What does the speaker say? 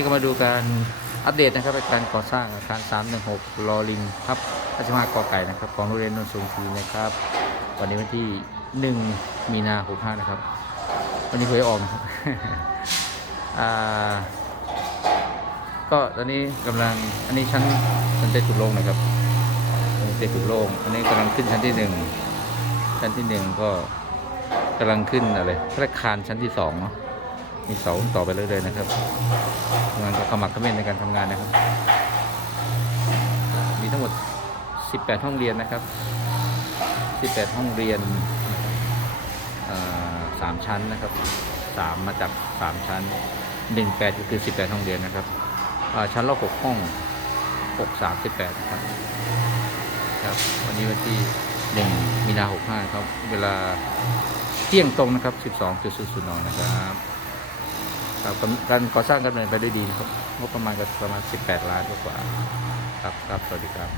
นี่ก็มาดูการอัปเดตนะครับการก่อสร้างอาคาร 316ลอลิงครับราชมากอไก่นะครับของโรงเรียนนนทรงศรีนะครับ วันนี้วันที่ 1 มีนา65นะครับ วันนี้หวยออกนะครับอ่าก็ตอนนี้กำลังอันนี้ชั้นชั้นเตถุดโล่งนะครับชั้นเตถุดโล่งอันนี้กำลังขึ้นชั้นที่หนึ่งชั้นที่หนึ่งก็กำลังขึ้นอะไรพระคานชั้นที่สองเนาะ มีเสาต่อไปเรื่อยๆนะครับงานก็ขมักเขม้นในการทำงานนะครับ มีทั้งหมด 18 ห้องเรียนนะครับ 18 ห้องเรียนสามชั้นนะครับสามมาจากสามชั้นหนึ่งแปดก็คือ18ห้องเรียนนะครับชั้นละหกห้องหกสามสิบแปดครับครับ วันนี้วันที่หนึ่งมีนาหกห้าครับ เวลาเที่ยงตรงนะครับสิบสองจุดศูนย์ศูนย์นนะครับ ครับการก่อสร้างกำเนินไปด้วยดีนะครับงบประมาณก็ประมาณสิบแปดล้านกว่าครับครับสวัสดีครับ